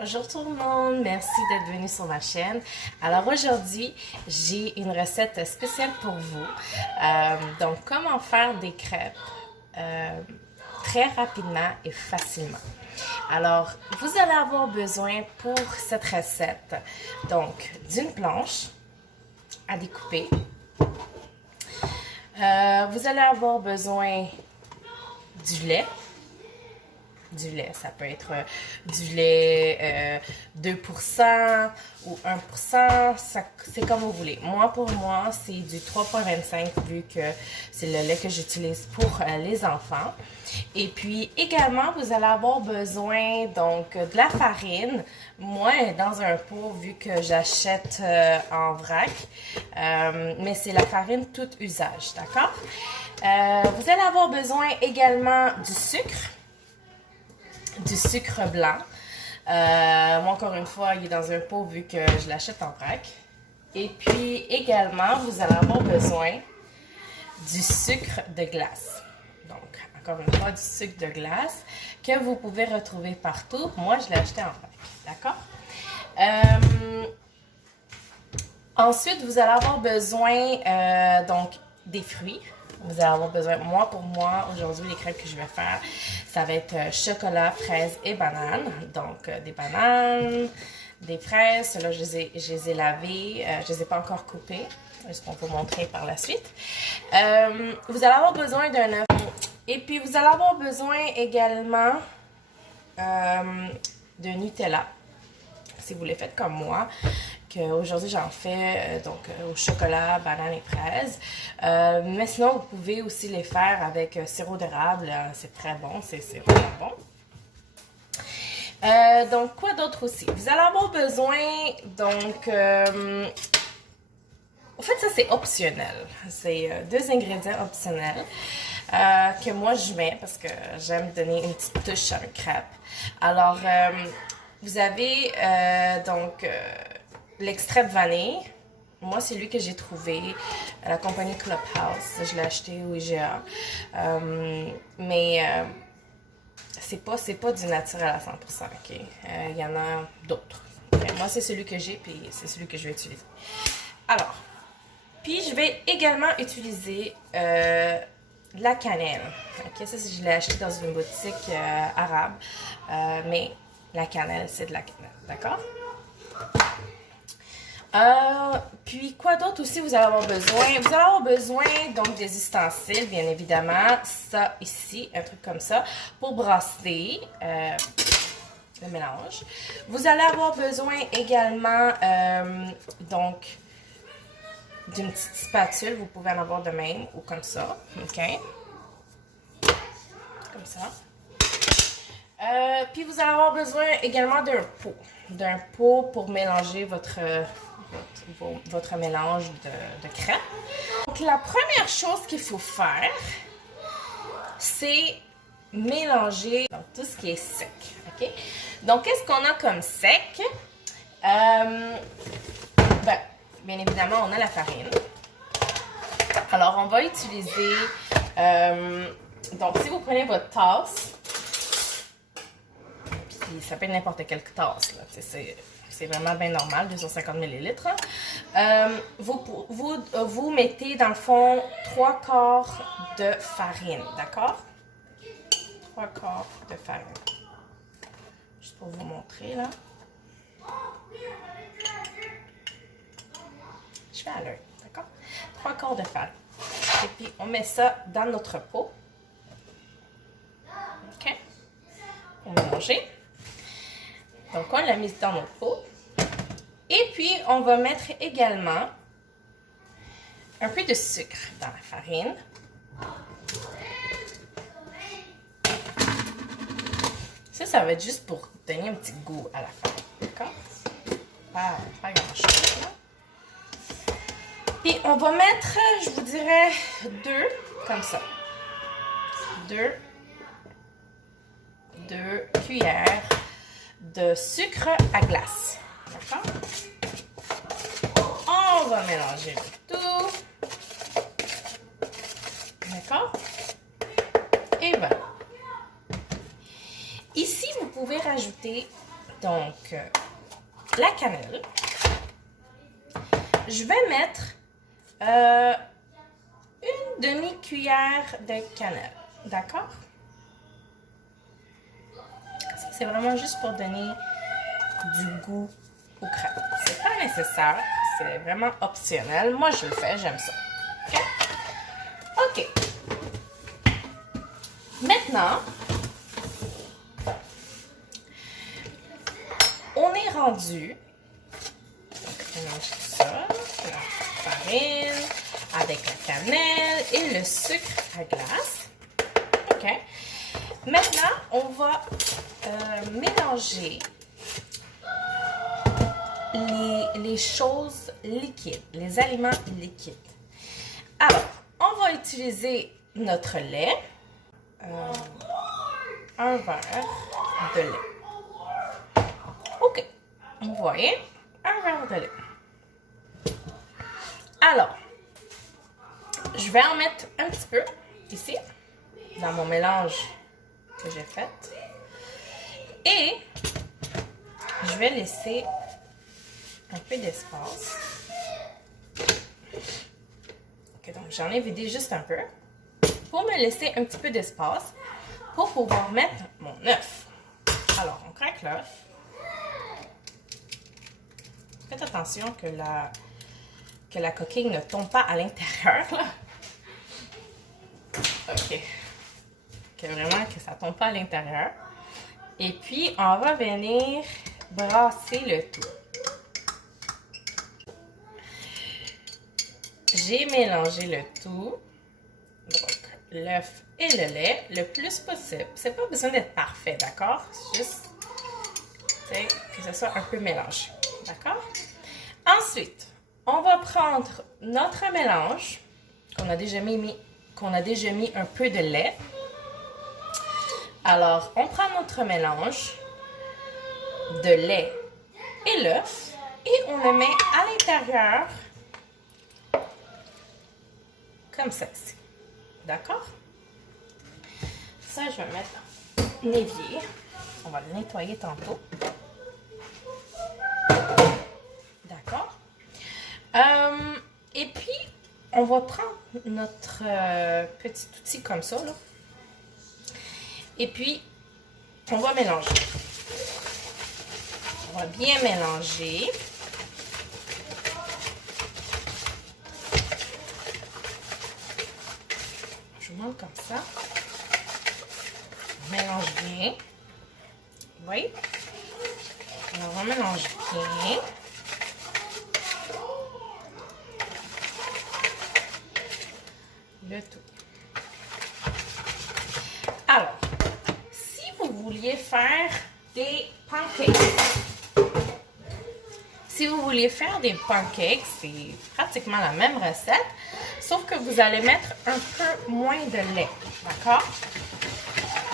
Bonjour tout le monde, merci d'être venu sur ma chaîne. Alors aujourd'hui, j'ai une recette spéciale pour vous. Donc, comment faire des crêpes très rapidement et facilement. Alors, vous allez avoir besoin pour cette recette, donc, d'une planche à découper. Vous allez avoir besoin du lait. Du lait, ça peut être du lait 2% ou 1%, c'est comme vous voulez. Pour moi, c'est du 3,25 vu que c'est le lait que j'utilise pour les enfants. Et puis également, vous allez avoir besoin donc de la farine. Moi, dans un pot vu que j'achète en vrac, mais c'est la farine tout usage, d'accord? Vous allez avoir besoin également du sucre blanc. Moi, encore une fois, il est dans un pot vu que je l'achète en vrac. Et puis, également, vous allez avoir besoin du sucre de glace. Donc, encore une fois, du sucre de glace que vous pouvez retrouver partout. Moi, je l'ai acheté en vrac. D'accord? Ensuite, vous allez avoir besoin donc des fruits. Vous allez avoir besoin, pour moi, aujourd'hui, les crêpes que je vais faire, ça va être chocolat, fraises et bananes. Donc, des bananes, des fraises. Là, je les ai lavées. Je ne les ai pas encore coupées. Est-ce qu'on peut montrer par la suite? Vous allez avoir besoin d'un œuf. Et puis, vous allez avoir besoin également de Nutella. Si vous les faites comme moi, qu'aujourd'hui j'en fais au chocolat, banane et fraises. Mais sinon, vous pouvez aussi les faire avec sirop d'érable. C'est très bon, c'est vraiment bon. Donc, quoi d'autre aussi? Vous allez avoir besoin, donc... en fait, ça c'est optionnel. C'est deux ingrédients optionnels que moi je mets parce que j'aime donner une petite touche à mes crêpes. Alors... vous avez l'extrait de vanille. Moi, c'est lui que j'ai trouvé à la compagnie Clubhouse. Je l'ai acheté au IGA. Mais c'est pas du naturel à 100%. Okay? Il y en a d'autres. Okay? Moi, c'est celui que j'ai, puis c'est celui que je vais utiliser. Alors, puis je vais également utiliser la cannelle. Okay? Ça, je l'ai acheté dans une boutique arabe. Mais la cannelle, c'est de la cannelle, d'accord? Puis quoi d'autre aussi vous allez avoir besoin? Vous allez avoir besoin donc des ustensiles, bien évidemment. Ça ici, un truc comme ça, pour brasser le mélange. Vous allez avoir besoin également donc d'une petite spatule. Vous pouvez en avoir de même ou comme ça, ok? Comme ça. Puis vous allez avoir besoin également d'un pot pour mélanger votre mélange de crêpes. Donc la première chose qu'il faut faire, c'est mélanger donc, tout ce qui est sec. Okay? Donc qu'est-ce qu'on a comme sec? Bien évidemment, on a la farine. Alors on va utiliser, donc si vous prenez votre tasse, ça peut être n'importe quelle tasse, c'est vraiment bien normal, 250 ml. Vous mettez dans le fond 3/4 de farine, d'accord? 3/4 de farine. Juste pour vous montrer, là. Je fais à l'œil, d'accord? 3/4 de farine. Et puis, on met ça dans notre pot. OK? Pour mélanger. Donc, on l'a mis dans notre pot. Et puis, on va mettre également un peu de sucre dans la farine. Ça va être juste pour donner un petit goût à la farine. D'accord? Pas grand-chose, là. Puis, on va mettre, je vous dirais, 2, comme ça. 2 cuillères de sucre à glace. D'accord? On va mélanger le tout. D'accord? Et voilà. Ici, vous pouvez rajouter donc la cannelle. Je vais mettre une demi-cuillère de cannelle. D'accord? C'est vraiment juste pour donner du goût au crème. C'est pas nécessaire, c'est vraiment optionnel. Moi, je le fais, j'aime ça. OK? OK. Maintenant, on est rendu. Donc, on mélange tout ça. La farine avec la cannelle et le sucre à glace. OK? Maintenant, on va mélanger les choses liquides, les aliments liquides. Alors, on va utiliser notre lait, un verre de lait. OK, vous voyez, un verre de lait. Alors, je vais en mettre un petit peu ici, dans mon mélange que j'ai fait. Et je vais laisser un peu d'espace. Ok, donc j'en ai vidé juste un peu pour me laisser un petit peu d'espace pour pouvoir mettre mon œuf. Alors, on craque l'œuf. Faites attention que la coquille ne tombe pas à l'intérieur. Ok. Que vraiment que ça ne tombe pas à l'intérieur. Et puis, on va venir brasser le tout. J'ai mélangé le tout, donc l'œuf et le lait, le plus possible. C'est pas besoin d'être parfait, d'accord? C'est juste que ce soit un peu mélangé, d'accord? Ensuite, on va prendre notre mélange qu'on a déjà mis un peu de lait. Alors, on prend notre mélange de lait et l'œuf et on le met à l'intérieur comme ça ici. D'accord? Ça, je vais mettre en évier. On va le nettoyer tantôt. D'accord? Et puis, on va prendre notre petit outil comme ça, là. Et puis, on va mélanger. On va bien mélanger. Je vous montre comme ça. On mélange bien. Vous voyez? Alors, on mélange bien. Le tout. Alors, si vous vouliez faire des pancakes, c'est pratiquement la même recette, sauf que vous allez mettre un peu moins de lait, d'accord?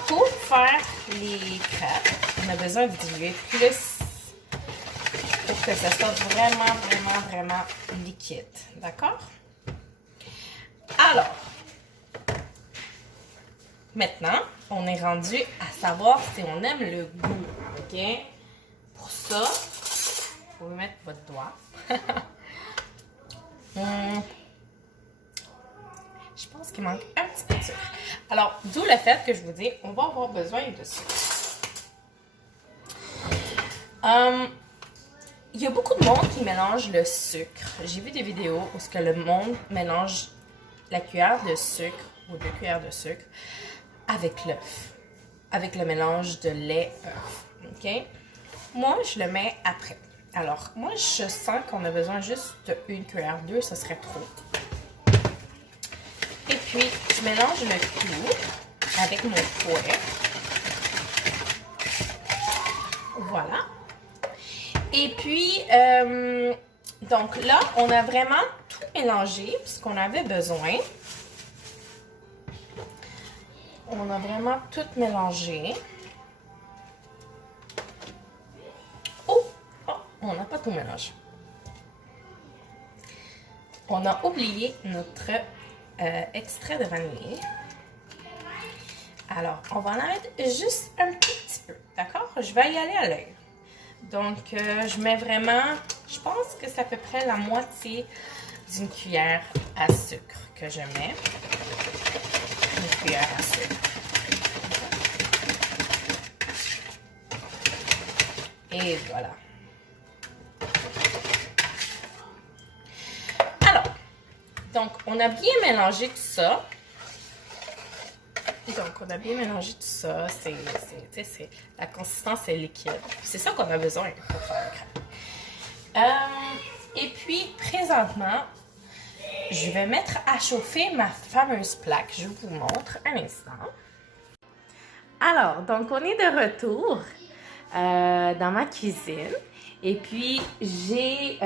Pour faire les crêpes, on a besoin de diluer plus pour que ça soit vraiment liquide, d'accord? Alors, maintenant, on est rendu à savoir si on aime le goût, ok? Pour ça, vous pouvez mettre votre doigt. Je pense qu'il manque un petit peu de sucre. Alors, d'où le fait que je vous dis, on va avoir besoin de sucre. Il y a beaucoup de monde qui mélange le sucre. J'ai vu des vidéos où ce que le monde mélange la cuillère de sucre ou 2 cuillères de sucre avec l'œuf, avec le mélange de lait-œuf. OK? Moi, je le mets après. Alors, moi, je sens qu'on a besoin juste d'une cuillère, 2, ce serait trop. Et puis, je mélange le tout avec mon fouet. Voilà. Et puis, donc là, on a vraiment tout mélangé, puisqu'on avait besoin. On a vraiment tout mélangé. Oh, on n'a pas tout mélangé. On a oublié notre extrait de vanille. Alors, on va en mettre juste un petit peu, d'accord? Je vais y aller à l'œil. Donc, je mets vraiment, je pense que c'est à peu près la moitié d'une cuillère à sucre que je mets. Une cuillère à sucre. Et voilà. Alors, donc, on a bien mélangé tout ça. Donc, on a bien mélangé tout ça. La consistance est liquide. C'est ça qu'on a besoin pour faire le crêpe. Et puis, présentement, je vais mettre à chauffer ma fameuse plaque. Je vous montre un instant. Alors, donc, on est de retour dans ma cuisine. Et puis, j'ai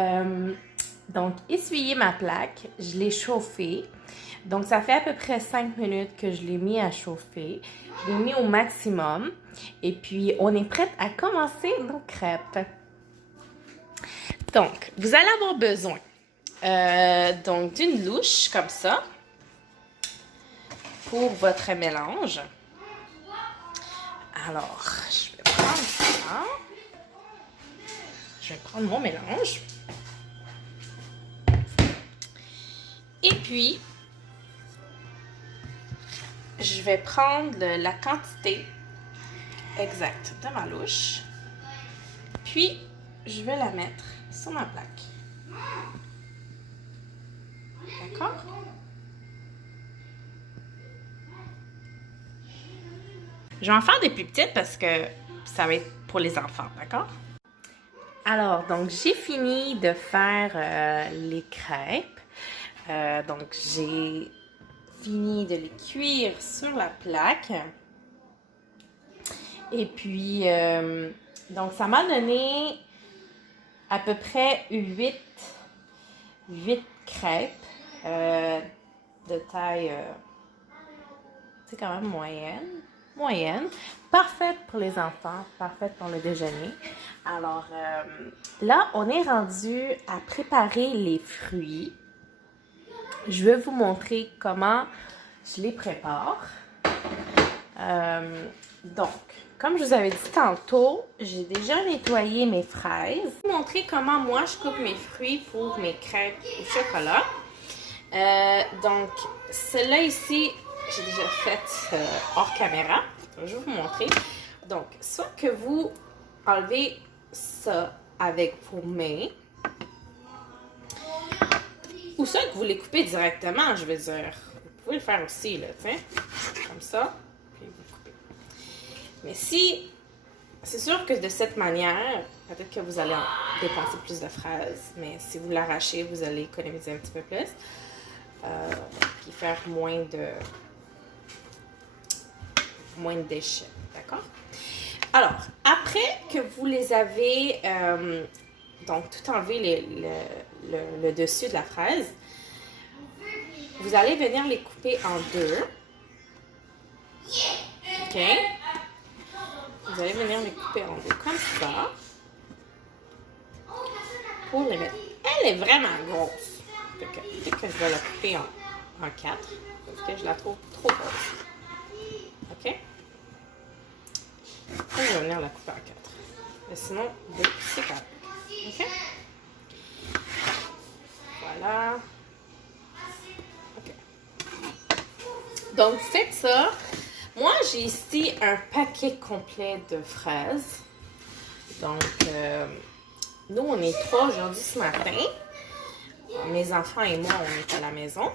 donc essuyé ma plaque. Je l'ai chauffée. Donc, ça fait à peu près 5 minutes que je l'ai mis à chauffer. Je l'ai mis au maximum. Et puis, on est prête à commencer nos crêpes. Donc, vous allez avoir besoin donc d'une louche comme ça pour votre mélange. Alors, je vais prendre ça. Je vais prendre mon mélange. Et puis, je vais prendre la quantité exacte de ma louche. Puis, je vais la mettre sur ma plaque. D'accord? Je vais en faire des plus petites parce que ça va être pour les enfants, d'accord? Alors, donc, j'ai fini de faire les crêpes. Donc, j'ai fini de les cuire sur la plaque. Et puis, donc, ça m'a donné à peu près 8 crêpes de taille, c'est quand même moyenne. Parfaite pour les enfants, parfaite pour le déjeuner. Alors, là, on est rendu à préparer les fruits. Je vais vous montrer comment je les prépare. Donc, comme je vous avais dit tantôt, j'ai déjà nettoyé mes fraises. Je vais vous montrer comment moi je coupe mes fruits pour mes crêpes au chocolat. Donc, celle-là ici, j'ai déjà faite hors caméra. Je vais vous montrer. Donc, soit que vous enlevez ça avec vos mains, ou ça que vous les coupez directement, je veux dire. Vous pouvez le faire aussi, là, tiens. Comme ça. Puis vous coupez. Mais si, c'est sûr que de cette manière, peut-être que vous allez dépenser plus de fraises, mais si vous l'arrachez, vous allez économiser un petit peu plus. Puis faire moins de déchets, d'accord? Alors, après que vous les avez, donc tout enlevé le dessus de la fraise, vous allez venir les couper en deux. OK? Vous allez venir les couper en deux comme ça. Pour les mettre. Elle est vraiment grosse. Peut-être que je vais la couper en 4 parce que je la trouve trop grosse. OK? Je vais venir la couper en 4. Mais sinon, c'est correct. OK? Voilà. OK. Donc, faites ça. Moi, j'ai ici un paquet complet de fraises. Donc, nous, on est 3 aujourd'hui ce matin. Mes enfants et moi, on est à la maison.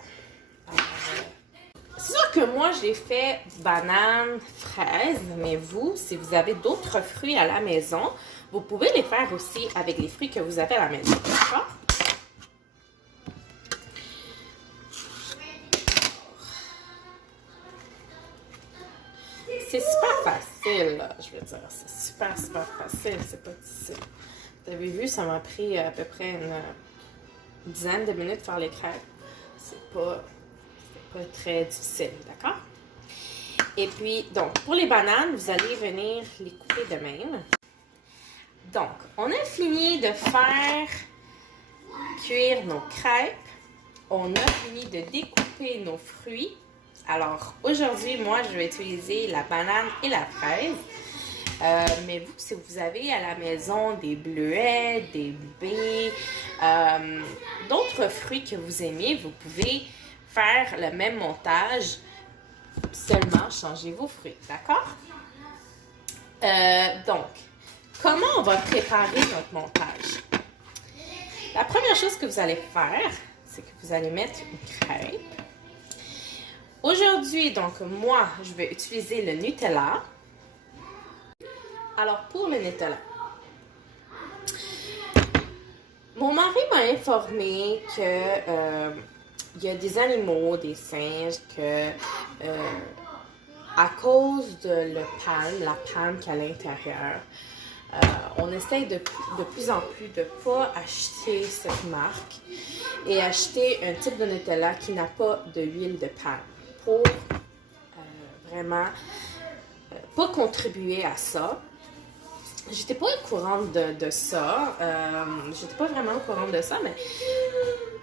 C'est sûr que moi, j'ai fait banane, fraise, mais vous, si vous avez d'autres fruits à la maison, vous pouvez les faire aussi avec les fruits que vous avez à la maison. D'accord? C'est super facile, là, je veux dire. C'est super facile. C'est pas difficile. Vous avez vu, ça m'a pris à peu près une dizaine de minutes de faire les crêpes. C'est pas très difficile, d'accord? Et puis, donc, pour les bananes, vous allez venir les couper de même. Donc, on a fini de faire cuire nos crêpes. On a fini de découper nos fruits. Alors, aujourd'hui, moi, je vais utiliser la banane et la fraise. Mais vous, si vous avez à la maison des bleuets, des baies, d'autres fruits que vous aimez, vous pouvez faire le même montage, seulement changer vos fruits, d'accord? Donc, comment on va préparer notre montage? La première chose que vous allez faire, c'est que vous allez mettre une crêpe. Aujourd'hui, donc, moi, je vais utiliser le Nutella. Alors, pour le Nutella, mon mari m'a informé que il y a des animaux, des singes, que à cause de la panne qu'il y a à l'intérieur, on essaye de plus en plus de ne pas acheter cette marque et acheter un type de Nutella qui n'a pas d'huile de palme pour vraiment pas contribuer à ça. J'étais pas au courant de ça. J'étais pas vraiment au courant de ça, mais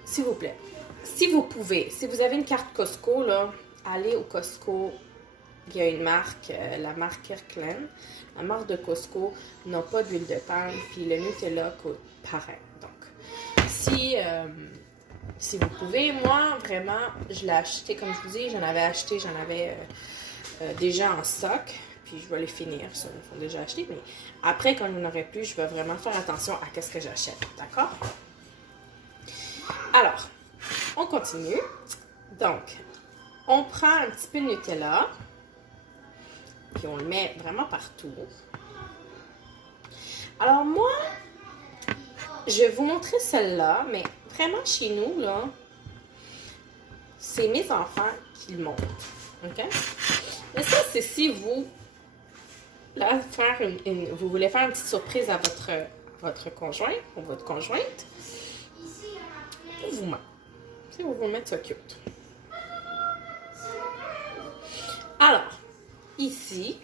s'il vous plaît, si vous pouvez, si vous avez une carte Costco, là, allez au Costco. Il y a une marque, la marque Kirkland. La marque de Costco n'a pas d'huile de palme, puis le Nutella coûte pareil. Donc, si vous pouvez, moi, vraiment, je l'ai acheté, comme je vous dis, j'en avais déjà en stock, puis je vais les finir, ça, ils sont déjà achetés, mais après, quand il n'y en aurait plus, je vais vraiment faire attention à ce que j'achète, d'accord? Alors, on continue. Donc, on prend un petit peu de Nutella, puis on le met vraiment partout. Alors moi, je vais vous montrer celle-là, mais vraiment chez nous, là, c'est mes enfants qui le montrent. OK? Mais ça, c'est si vous, là, vous voulez faire une petite surprise à votre conjoint ou votre conjointe, pour vous mettre. Si vous mettre ça cute. Alors, ici,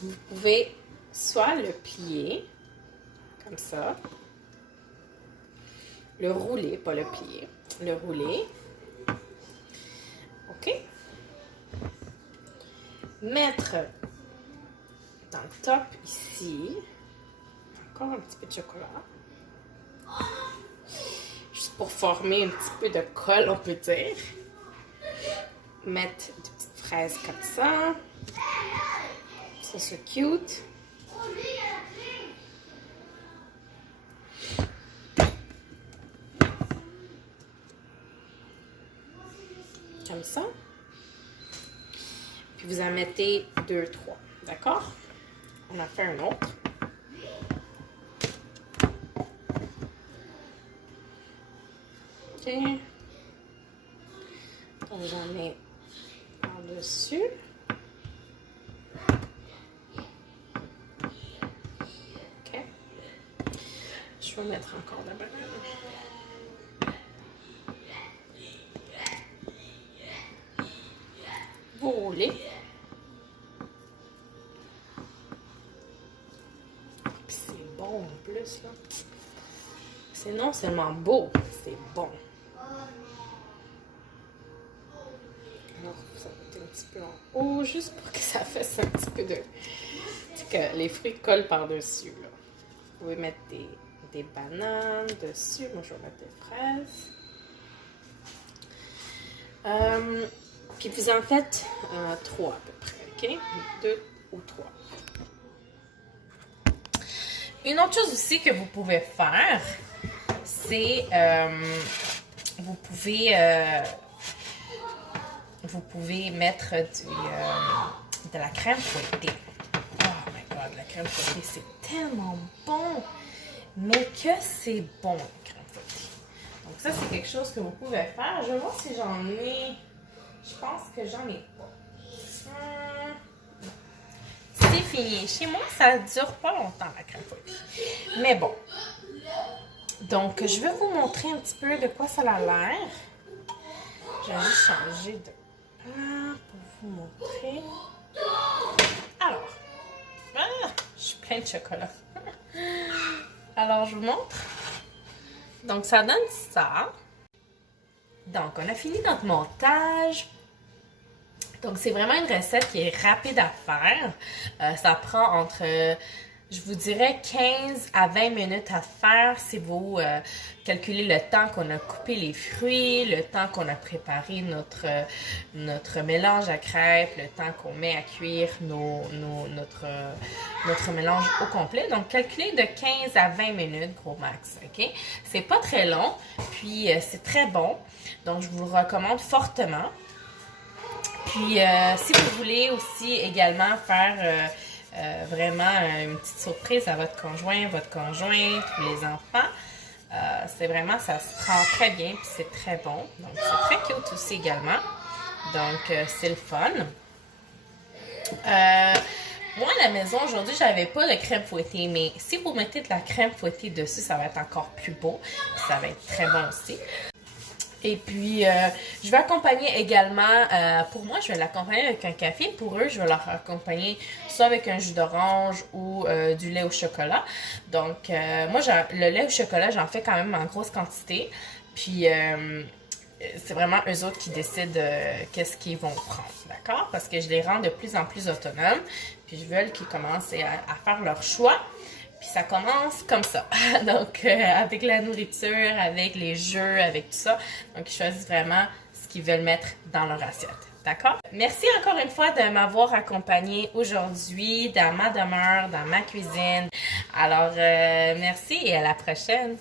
vous pouvez soit le plier, comme ça, le rouler, pas le plier, le rouler, ok? Mettre dans le top ici, encore un petit peu de chocolat, juste pour former un petit peu de colle, on peut dire. Mettre des petites fraises comme ça. Ça, c'est cute. Comme ça. Puis vous en mettez 2, 3. D'accord? On a fait un autre. OK. Donc j'en mets par-dessus. OK. Je vais mettre encore de la banane. Vous roulez. Puis c'est bon en plus, là. C'est non seulement beau, c'est bon. Alors, ça va être un petit peu en haut, juste pour que ça fasse un petit peu de... que les fruits collent par-dessus, là. Vous pouvez mettre des bananes dessus. Moi, je vais mettre des fraises. Puis vous en faites 3 à peu près, OK? 2 ou 3. Une autre chose aussi que vous pouvez faire, c'est vous pouvez mettre de la crème fouettée. Oh my god, la crème fouettée, c'est tellement bon! Mais que c'est bon, la crème fouettée. Donc ça, c'est quelque chose que vous pouvez faire. Je vais voir si j'en ai... Je pense que j'en ai pas. C'est fini. Chez moi, ça dure pas longtemps, la crème fouettée. Mais bon. Donc, je vais vous montrer un petit peu de quoi ça a l'air. Je vais juste changer de plan pour vous montrer. Alors, je suis plein de chocolat. Alors, je vous montre. Donc, ça donne ça. Donc, on a fini notre montage. Donc, c'est vraiment une recette qui est rapide à faire. Ça prend entre, je vous dirais, 15 à 20 minutes à faire si vous calculez le temps qu'on a coupé les fruits, le temps qu'on a préparé notre mélange à crêpes, le temps qu'on met à cuire notre mélange au complet. Donc, calculez de 15 à 20 minutes, gros max, ok? C'est pas très long, puis c'est très bon. Donc, je vous le recommande fortement. Puis, si vous voulez aussi également faire vraiment une petite surprise à votre conjoint, votre conjointe ou les enfants, c'est vraiment, ça se prend très bien puis c'est très bon. Donc, c'est très cute aussi également. Donc, c'est le fun. Moi, à la maison, aujourd'hui, j'avais pas de crème fouettée, mais si vous mettez de la crème fouettée dessus, ça va être encore plus beau. Ça va être très bon aussi. Et puis, je vais accompagner également, pour moi, je vais l'accompagner avec un café. Pour eux, je vais leur accompagner soit avec un jus d'orange ou du lait au chocolat. Donc, moi, le lait au chocolat, j'en fais quand même en grosse quantité. Puis, c'est vraiment eux autres qui décident qu'est-ce qu'ils vont prendre, d'accord? Parce que je les rends de plus en plus autonomes. Puis, je veux qu'ils commencent à faire leur choix. Puis ça commence comme ça. Donc, avec la nourriture, avec les jeux, avec tout ça. Donc, ils choisissent vraiment ce qu'ils veulent mettre dans leur assiette. D'accord? Merci encore une fois de m'avoir accompagnée aujourd'hui dans ma demeure, dans ma cuisine. Alors, merci et à la prochaine.